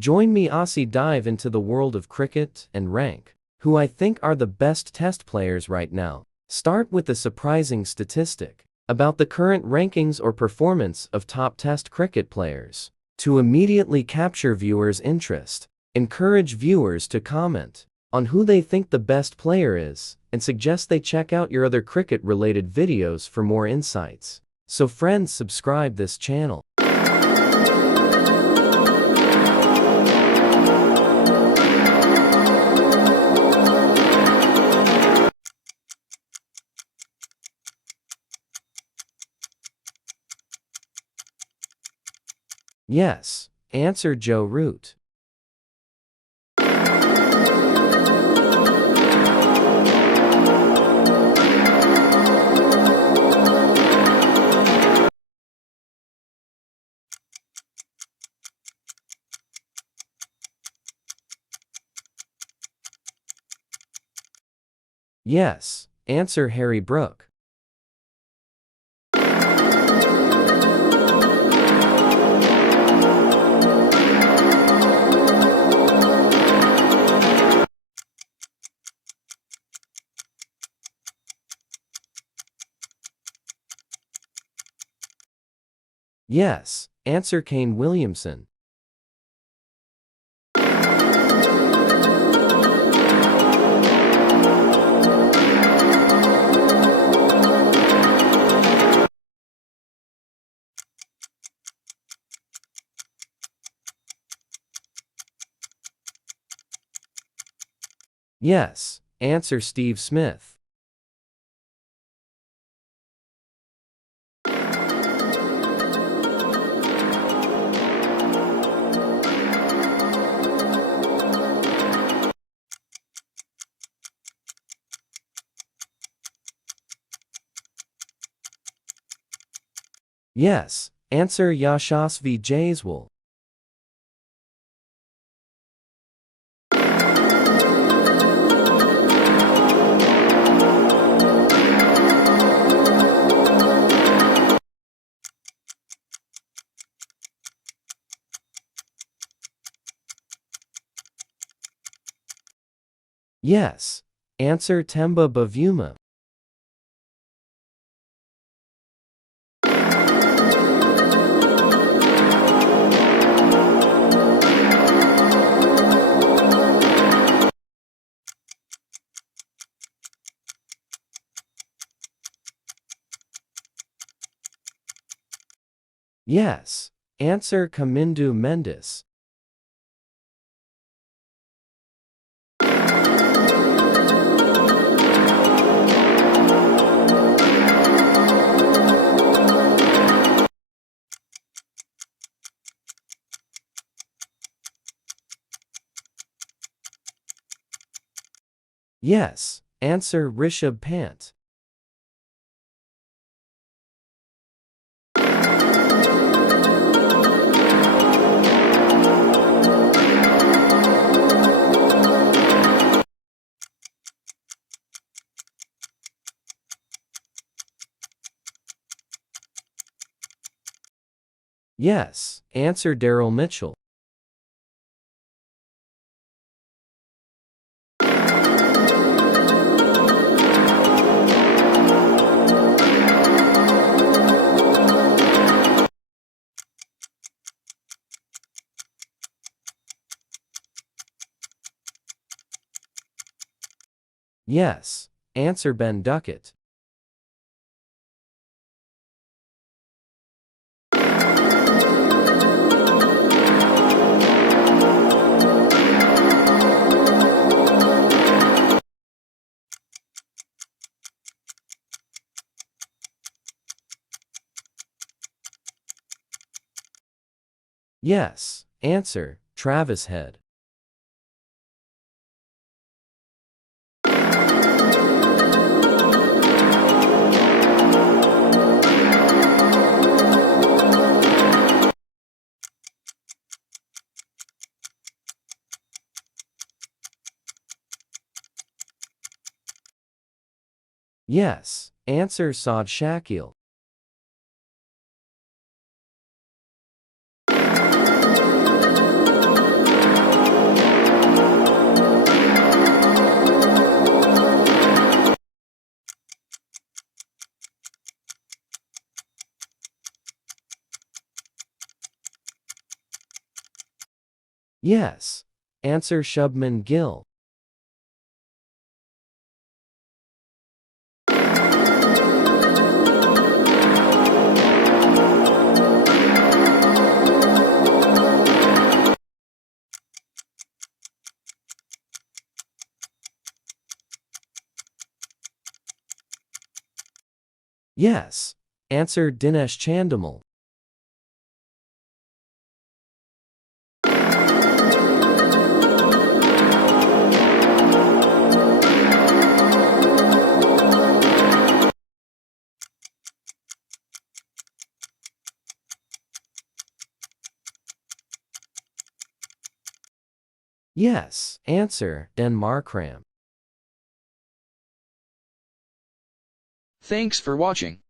Join me Aussie dive into the world of cricket and rank who I think are the best test players right now. Start with a surprising statistic about the current rankings or performance of top test cricket players. To immediately capture viewers' interest, encourage viewers to comment on who they think the best player is, and suggest they check out your other cricket-related videos for more insights. So friends, subscribe this channel. Yes, answer Joe Root. Yes, answer Harry Brook. Yes, answer Kane Williamson. Yes, answer Steve Smith. Yes, answer Yashasvi Jaiswal. Yes, answer Temba Bavuma. Yes, answer Kamindu Mendes. Yes, answer Rishabh Pant. Yes, answer Daryl Mitchell. Yes, answer Ben Duckett. Yes, answer Travis Head. Yes, answer Saad Shakil. Yes. Answer Shubman Gill. Yes. Answer Dinesh Chandimal. Yes. Answer Dan Markram. Thanks for watching.